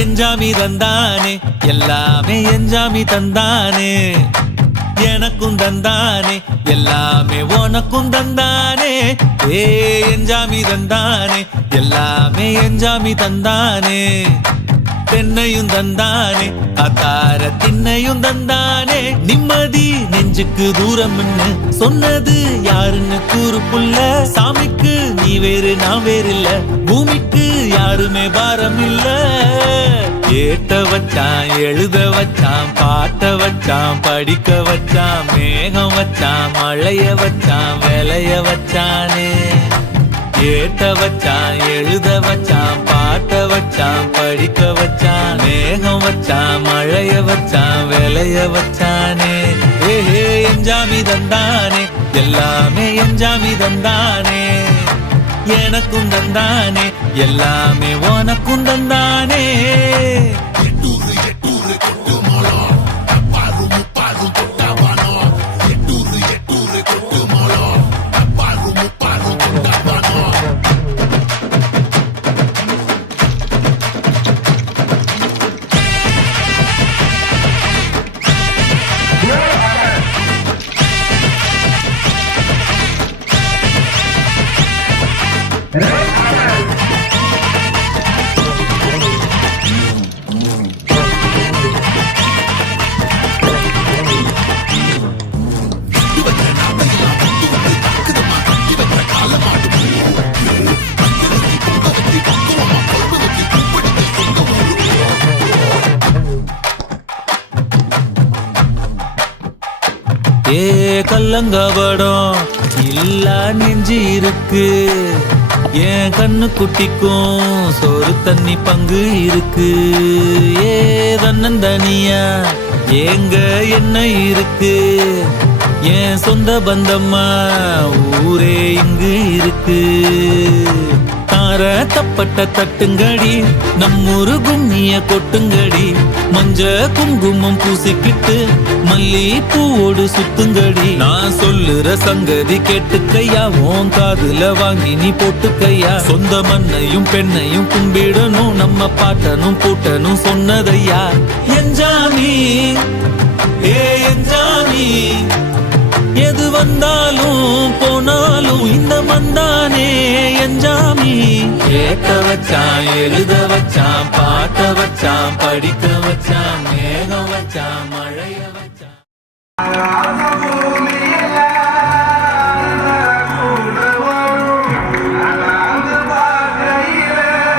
எஞ்சாமி தந்தானே எல்லாமே எஞ்சாமி தந்தானே. எனக்கும் தந்தானே எல்லாமே உனக்கும் தந்தானே. ஏ எஞ்சாமி தந்தானே எல்லாமே எஞ்சாமி தந்தானே. தென்னையும் தந்தானே அத்தார திண்ணையும் தந்தானே. நிம்மதி நெஞ்சுக்கு தூரம் சொன்னது யாருன்னு கூறு புள்ள சாமிக்கு நீ வேறு நான் வேறு இல்ல பூமி யாருமே பாரம் இல்ல ஏட்ட வச்சான் எழுத வச்சான் பாட்ட வச்சான் படிக்க வச்சான் மேகம் வச்சான் மழைய வச்சான் விளைய வச்சானே. ஏட்ட வச்சான் எழுத வச்சான் பாட்ட வச்சான் படிக்க வச்சான் மேகம் வச்சான் மழைய வச்சான் விளைய வச்சானே. ஏஹே எஞ்சாமி தந்தானே எல்லாமே எஞ்சாமி தந்தானே எனக்கும் தந்தானே எல்லாமே உனக்கும் தந்தானே ஏ கல்லங்கபடம் இல்ல நெஞ்சு இருக்கு என் கண்ணு குட்டிக்கும் சோறு தண்ணி பங்கு இருக்கு. ஏ தன்னந்தனியா ஏங்க என்ன இருக்கு? என் சொந்த பந்தம்மா ஊரே இங்கு இருக்கு. தார தப்பட்ட தட்டுங்கடி. நம்மூரு கும்மிய கொட்டுங்கடி. மஞ்ச குங்குமம் பூசிக்கிட்டு மல்லி பூவோடு சுத்துங்கடி. நான் சொல்லுற சங்கதி கேட்டுக்கையா உன் காதுல வாங்கி நீ போட்டுக்கையா. சொந்த மண்ணையும் பெண்ணையும் கும்பிடணும் நம்ம பாட்டனும் பூட்டனும் சொன்னதையா? என் வந்தாலும் போனாலும் இந்த மந்தானே எஞ்சாமி கேட்க வச்சான் எழுத வச்சான் பாட்ட வச்சான் படிக்க வச்சான் மேகம் வச்சான் மழைய வச்சான்.